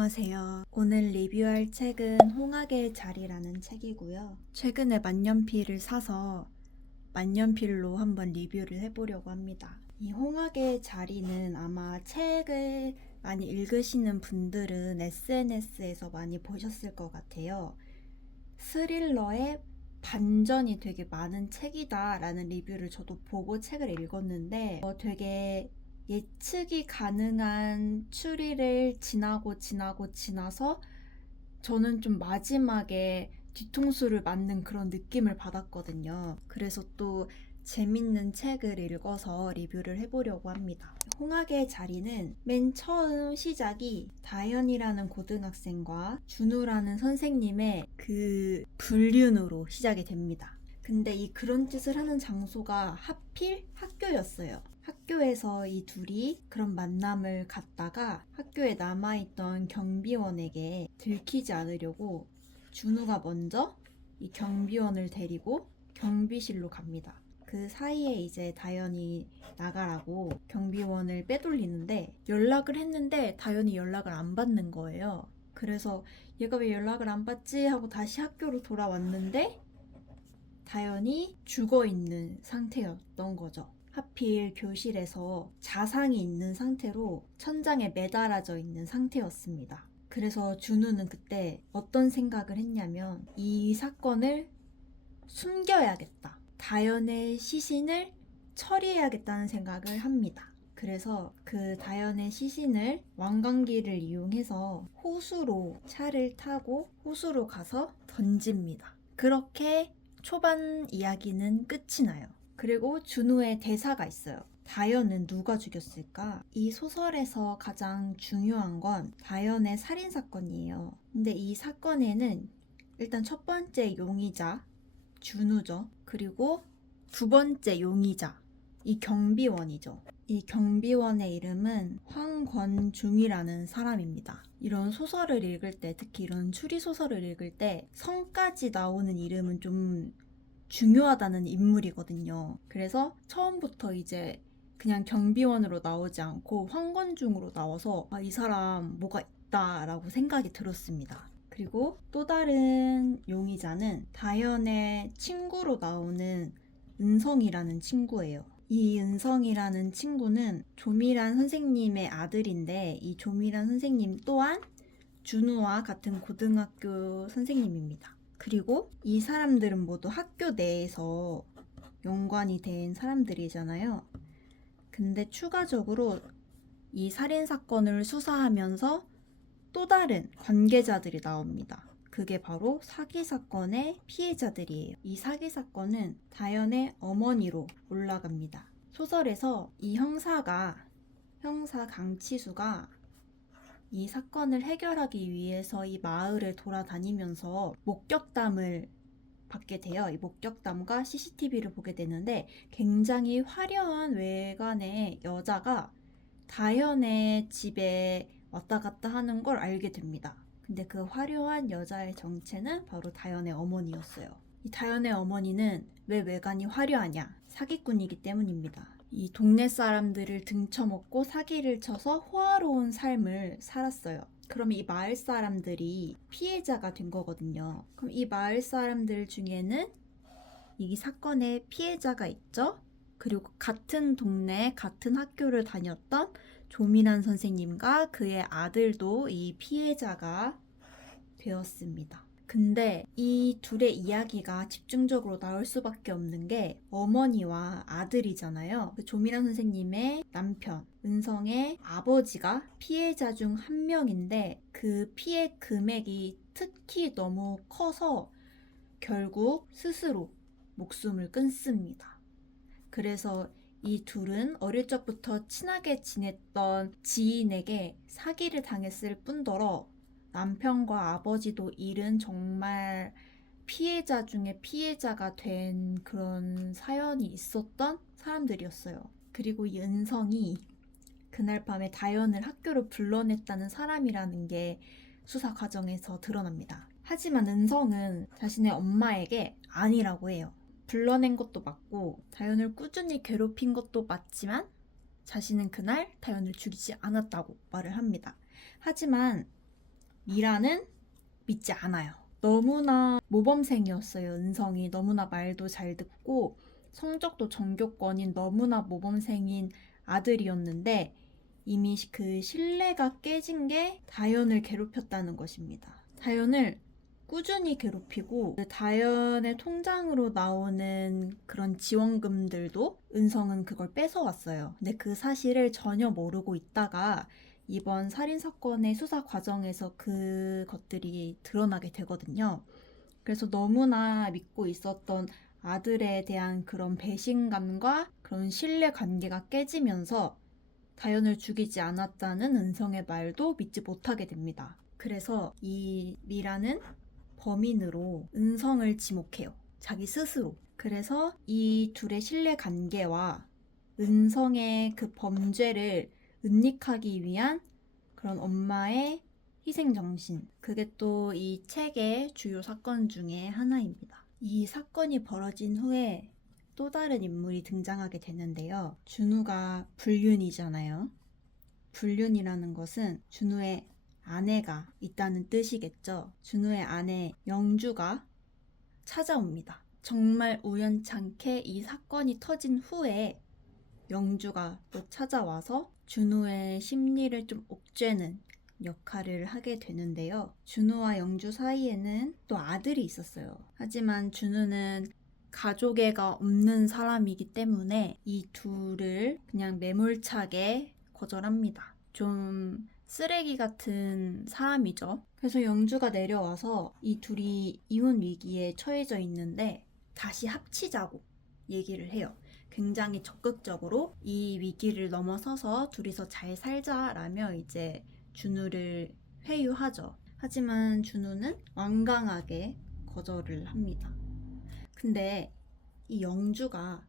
안녕하세요. 오늘 리뷰할 책은 홍학의 자리라는 책이고요. 최근에 만년필을 사서 만년필로 한번 리뷰를 해보려고 합니다. 이 홍학의 자리는 아마 책을 많이 읽으시는 분들은 SNS에서 많이 보셨을 것 같아요. 스릴러의 반전이 되게 많은 책이다 라는 리뷰를 저도 보고 책을 읽었는데 되게 예측이 가능한 추리를 지나서 저는 좀 마지막에 뒤통수를 맞는 그런 느낌을 받았거든요. 그래서 또 재밌는 책을 읽어서 리뷰를 해보려고 합니다. 홍학의 자리는 맨 처음 시작이 다현이라는 고등학생과 준우라는 선생님의 그 불륜으로 시작이 됩니다. 근데 이 그런 짓을 하는 장소가 하필 학교였어요. 학교에서 이 둘이 그런 만남을 갖다가 학교에 남아있던 경비원에게 들키지 않으려고 준우가 먼저 이 경비원을 데리고 경비실로 갑니다. 그 사이에 이제 다현이 나가라고 경비원을 빼돌리는데 연락을 했는데 다현이 연락을 안 받는 거예요. 그래서 얘가 왜 연락을 안 받지 하고 다시 학교로 돌아왔는데 다현이 죽어있는 상태였던 거죠. 하필 교실에서 자상이 있는 상태로 천장에 매달아져 있는 상태였습니다. 그래서 준우는 그때 어떤 생각을 했냐면 이 사건을 숨겨야겠다. 다현의 시신을 처리해야겠다는 생각을 합니다. 그래서 그 다현의 시신을 왕관기를 이용해서 호수로 차를 타고 호수로 가서 던집니다. 그렇게 초반 이야기는 끝이 나요. 그리고 준우의 대사가 있어요. 다현은 누가 죽였을까? 이 소설에서 가장 중요한 건 다현의 살인사건이에요. 근데 이 사건에는 일단 첫 번째 용의자 준우죠. 그리고 두 번째 용의자 이 경비원이죠. 이 경비원의 이름은 황권중이라는 사람입니다. 이런 소설을 읽을 때, 특히 이런 추리소설을 읽을 때 성까지 나오는 이름은 좀 중요하다는 인물이거든요. 그래서 처음부터 이제 그냥 경비원으로 나오지 않고 황건중으로 나와서 이 사람 뭐가 있다라고 생각이 들었습니다. 그리고 또 다른 용의자는 다현의 친구로 나오는 은성이라는 친구예요. 이 은성이라는 친구는 조미란 선생님의 아들인데 이 조미란 선생님 또한 준우와 같은 고등학교 선생님입니다. 그리고 이 사람들은 모두 학교 내에서 연관이 된 사람들이잖아요. 근데 추가적으로 이 살인사건을 수사하면서 또 다른 관계자들이 나옵니다. 그게 바로 사기사건의 피해자들이에요. 이 사기사건은 다현의 어머니로 올라갑니다. 소설에서 이 형사 강치수가 이 사건을 해결하기 위해서 이 마을을 돌아다니면서 목격담을 받게 돼요. 이 목격담과 CCTV를 보게 되는데 굉장히 화려한 외관의 여자가 다현의 집에 왔다 갔다 하는 걸 알게 됩니다. 근데 그 화려한 여자의 정체는 바로 다현의 어머니였어요. 이 다현의 어머니는 왜 외관이 화려하냐? 사기꾼이기 때문입니다. 이 동네 사람들을 등쳐먹고 사기를 쳐서 호화로운 삶을 살았어요. 그럼 이 마을 사람들이 피해자가 된 거거든요. 그럼 이 마을 사람들 중에는 이 사건의 피해자가 있죠? 그리고 같은 동네, 같은 학교를 다녔던 조민환 선생님과 그의 아들도 이 피해자가 되었습니다. 근데 이 둘의 이야기가 집중적으로 나올 수밖에 없는 게 어머니와 아들이잖아요. 그 조민환 선생님의 남편, 은성의 아버지가 피해자 중 한 명인데 그 피해 금액이 특히 너무 커서 결국 스스로 목숨을 끊습니다. 그래서 이 둘은 어릴 적부터 친하게 지냈던 지인에게 사기를 당했을 뿐더러 남편과 아버지도 잃은 정말 피해자 중에 피해자가 된 그런 사연이 있었던 사람들이었어요. 그리고 이 은성이 그날 밤에 다현을 학교로 불러냈다는 사람이라는 게 수사 과정에서 드러납니다. 하지만 은성은 자신의 엄마에게 아니라고 해요. 불러낸 것도 맞고 다현을 꾸준히 괴롭힌 것도 맞지만 자신은 그날 다현을 죽이지 않았다고 말을 합니다. 하지만 미라는 믿지 않아요. 너무나 모범생이었어요. 은성이 너무나 말도 잘 듣고 성적도 전교권인 너무나 모범생인 아들이었는데 이미 그 신뢰가 깨진 게 다현을 괴롭혔다는 것입니다. 다현을 꾸준히 괴롭히고 다현의 통장으로 나오는 그런 지원금들도 은성은 그걸 뺏어왔어요. 근데 그 사실을 전혀 모르고 있다가 이번 살인사건의 수사 과정에서 그것들이 드러나게 되거든요. 그래서 너무나 믿고 있었던 아들에 대한 그런 배신감과 그런 신뢰 관계가 깨지면서 다현을 죽이지 않았다는 은성의 말도 믿지 못하게 됩니다. 그래서 이 미라는 범인으로 은성을 지목해요. 자기 스스로. 그래서 이 둘의 신뢰 관계와 은성의 그 범죄를 은닉하기 위한 그런 엄마의 희생정신. 그게 또 이 책의 주요 사건 중에 하나입니다. 이 사건이 벌어진 후에 또 다른 인물이 등장하게 되는데요. 준우가 불륜이잖아요. 불륜이라는 것은 준우의 아내가 있다는 뜻이겠죠. 준우의 아내 영주가 찾아옵니다. 정말 우연찮게 이 사건이 터진 후에 영주가 또 찾아와서 준우의 심리를 좀 옥죄는 역할을 하게 되는데요. 준우와 영주 사이에는 또 아들이 있었어요. 하지만 준우는 가족애가 없는 사람이기 때문에 이 둘을 그냥 매몰차게 거절합니다. 좀 쓰레기 같은 사람이죠. 그래서 영주가 내려와서 이 둘이 이혼 위기에 처해져 있는데 다시 합치자고 얘기를 해요. 굉장히 적극적으로 이 위기를 넘어서서 둘이서 잘 살자라며 이제 준우를 회유하죠. 하지만 준우는 완강하게 거절을 합니다. 근데 이 영주가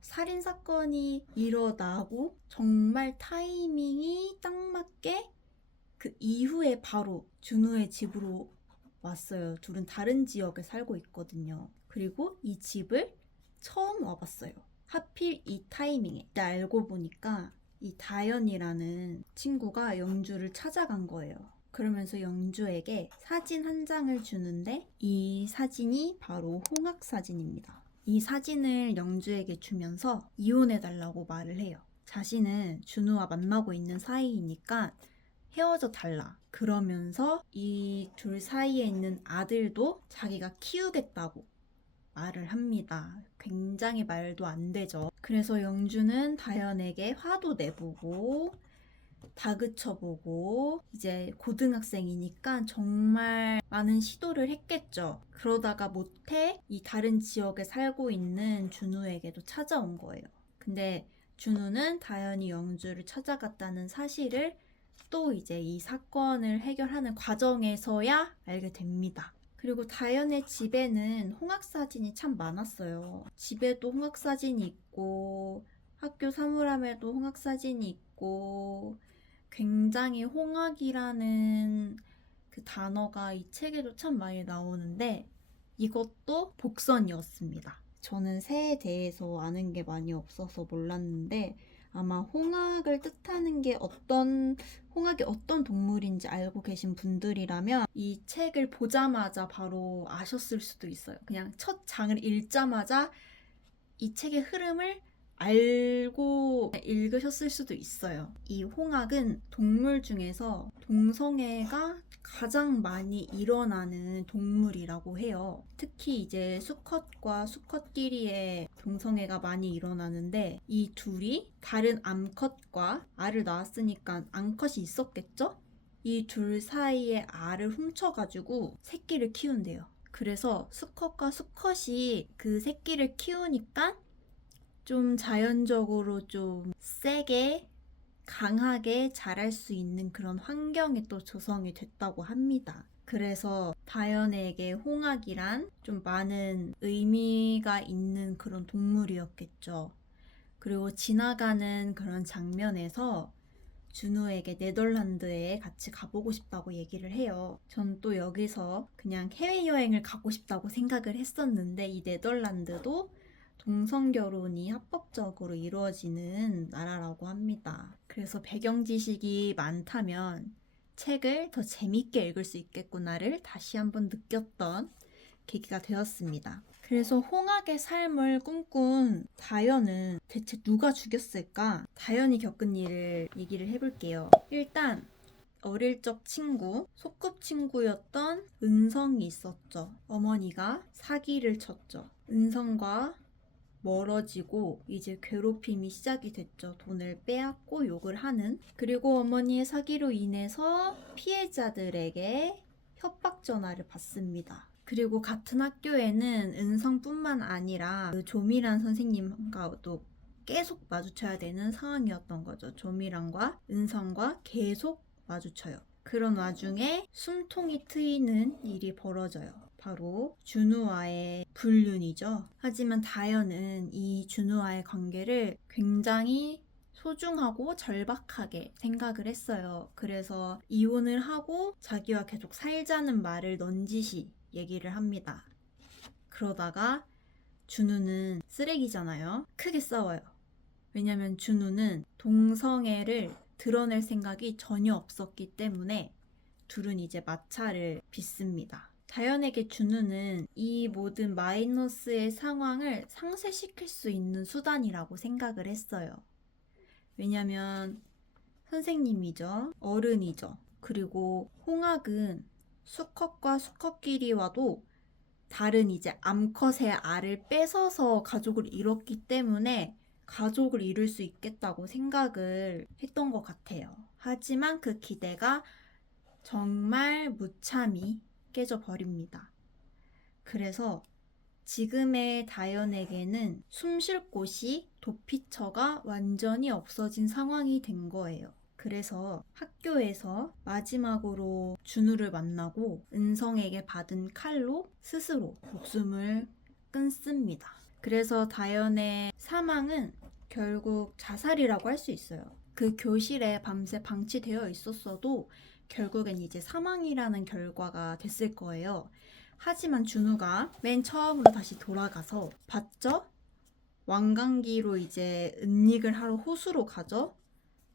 살인사건이 일어나고 정말 타이밍이 딱 맞게 그 이후에 바로 준우의 집으로 왔어요. 둘은 다른 지역에 살고 있거든요. 그리고 이 집을 처음 와봤어요. 하필 이 타이밍에. 알고 보니까 이 다현이라는 친구가 영주를 찾아간 거예요. 그러면서 영주에게 사진 한 장을 주는데 이 사진이 바로 홍학 사진입니다. 이 사진을 영주에게 주면서 이혼해달라고 말을 해요. 자신은 준우와 만나고 있는 사이이니까 헤어져 달라. 그러면서 이 둘 사이에 있는 아들도 자기가 키우겠다고 말을 합니다. 굉장히 말도 안 되죠. 그래서 영주는 다현에게 화도 내보고 다그쳐보고 이제 고등학생이니까 정말 많은 시도를 했겠죠. 그러다가 못해 이 다른 지역에 살고 있는 준우에게도 찾아온 거예요. 근데 준우는 다현이 영주를 찾아갔다는 사실을 또 이제 이 사건을 해결하는 과정에서야 알게 됩니다. 그리고 다현의 집에는 홍학사진이 참 많았어요. 집에도 홍학사진이 있고 학교 사물함에도 홍학사진이 있고 굉장히 홍학이라는 그 단어가 이 책에도 참 많이 나오는데 이것도 복선이었습니다. 저는 새에 대해서 아는 게 많이 없어서 몰랐는데 아마 홍학을 뜻하는 게 홍학이 어떤 동물인지 알고 계신 분들이라면 이 책을 보자마자 바로 아셨을 수도 있어요. 그냥 첫 장을 읽자마자 이 책의 흐름을 알고 읽으셨을 수도 있어요. 이 홍학은 동물 중에서 동성애가 가장 많이 일어나는 동물이라고 해요. 특히 이제 수컷과 수컷끼리의 동성애가 많이 일어나는데 이 둘이 다른 암컷과 알을 낳았으니까 암컷이 있었겠죠? 이 둘 사이에 알을 훔쳐가지고 새끼를 키운대요. 그래서 수컷과 수컷이 그 새끼를 키우니까 좀 자연적으로 좀 세게 강하게 자랄 수 있는 그런 환경이 또 조성이 됐다고 합니다. 그래서 다현에게 홍학이란 좀 많은 의미가 있는 그런 동물이었겠죠. 그리고 지나가는 그런 장면에서 준우에게 네덜란드에 같이 가보고 싶다고 얘기를 해요. 전 또 여기서 그냥 해외여행을 가고 싶다고 생각을 했었는데 이 네덜란드도 동성결혼이 합법적으로 이루어지는 나라라고 합니다. 그래서 배경 지식이 많다면 책을 더 재밌게 읽을 수 있겠구나를 다시 한번 느꼈던 계기가 되었습니다. 그래서 홍학의 삶을 꿈꾼 다현은 대체 누가 죽였을까? 다현이 겪은 일을 얘기를 해볼게요. 일단 어릴 적 친구, 소꿉친구였던 은성이 있었죠. 어머니가 사기를 쳤죠. 은성과 멀어지고 이제 괴롭힘이 시작이 됐죠. 돈을 빼앗고 욕을 하는. 그리고 어머니의 사기로 인해서 피해자들에게 협박 전화를 받습니다. 그리고 같은 학교에는 은성뿐만 아니라 그 조미란 선생님과도 계속 마주쳐야 되는 상황이었던 거죠. 조미란과 은성과 계속 마주쳐요. 그런 와중에 숨통이 트이는 일이 벌어져요. 바로 준우와의 불륜이죠. 하지만 다현은 이 준우와의 관계를 굉장히 소중하고 절박하게 생각을 했어요. 그래서 이혼을 하고 자기와 계속 살자는 말을 넌지시 얘기를 합니다. 그러다가 준우는 쓰레기잖아요. 크게 싸워요. 왜냐면 준우는 동성애를 드러낼 생각이 전혀 없었기 때문에 둘은 이제 마찰을 빚습니다. 다현에게 준우는 이 모든 마이너스의 상황을 상쇄시킬 수 있는 수단이라고 생각을 했어요. 왜냐면 선생님이죠. 어른이죠. 그리고 홍학은 수컷과 수컷끼리와도 다른 이제 암컷의 알을 뺏어서 가족을 이뤘기 때문에 가족을 이룰 수 있겠다고 생각을 했던 것 같아요. 하지만 그 기대가 정말 무참히 깨져버립니다. 그래서 지금의 다현에게는 숨 쉴 곳이 도피처가 완전히 없어진 상황이 된 거예요. 그래서 학교에서 마지막으로 준우를 만나고 은성에게 받은 칼로 스스로 목숨을 끊습니다. 그래서 다현의 사망은 결국 자살이라고 할 수 있어요. 그 교실에 밤새 방치되어 있었어도 결국엔 이제 사망이라는 결과가 됐을 거예요. 하지만 준우가 맨 처음으로 다시 돌아가서 봤죠? 왕강기로 이제 은닉을 하러 호수로 가죠?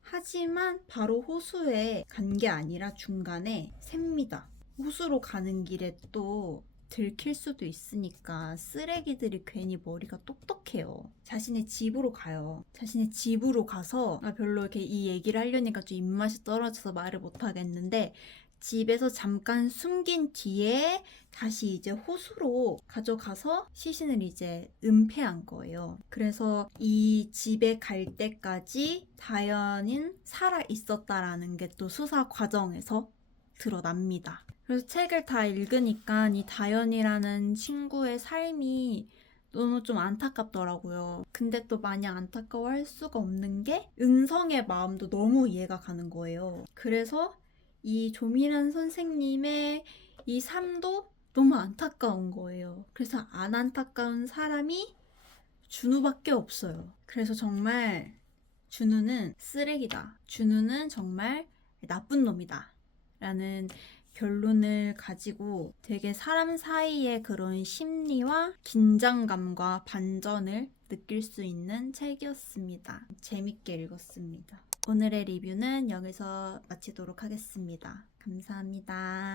하지만 바로 호수에 간 게 아니라 중간에 셉니다. 호수로 가는 길에 또 들킬 수도 있으니까 쓰레기들이 괜히 머리가 똑똑해요. 자신의 집으로 가요. 자신의 집으로 가서 별로 이렇게 이 얘기를 하려니까 좀 입맛이 떨어져서 말을 못 하겠는데 집에서 잠깐 숨긴 뒤에 다시 이제 호수로 가져가서 시신을 이제 은폐한 거예요. 그래서 이 집에 갈 때까지 다현은 살아 있었다라는 게 또 수사 과정에서 드러납니다. 그래서 책을 다 읽으니까 이 다현이라는 친구의 삶이 너무 좀 안타깝더라고요. 근데 또 마냥 안타까워할 수가 없는 게 은성의 마음도 너무 이해가 가는 거예요. 그래서 이 조미란 선생님의 이 삶도 너무 안타까운 거예요. 그래서 안 안타까운 사람이 준우밖에 없어요. 그래서 정말 준우는 쓰레기다. 준우는 정말 나쁜 놈이다. 라는 결론을 가지고 되게 사람 사이의 그런 심리와 긴장감과 반전을 느낄 수 있는 책이었습니다. 재밌게 읽었습니다. 오늘의 리뷰는 여기서 마치도록 하겠습니다. 감사합니다.